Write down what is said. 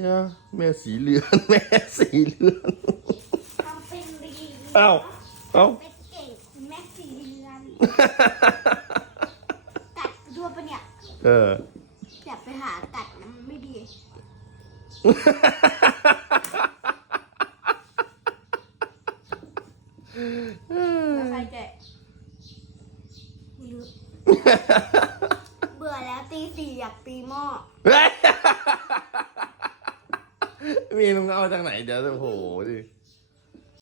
ยาแม่สีเลือนแม่สีเลือนทำเป็นดี เอ้าเป็นเก่งแม่สีเรือนกัดด้วยปะเนี่ยอย่าไปหากัดนะมันไม่ดีแล้วใครแกะเบื่อแล้วตีสี่อยากตีหม้อมีมึงเอาจากไหนเดี๋ยวโอ้โหดิ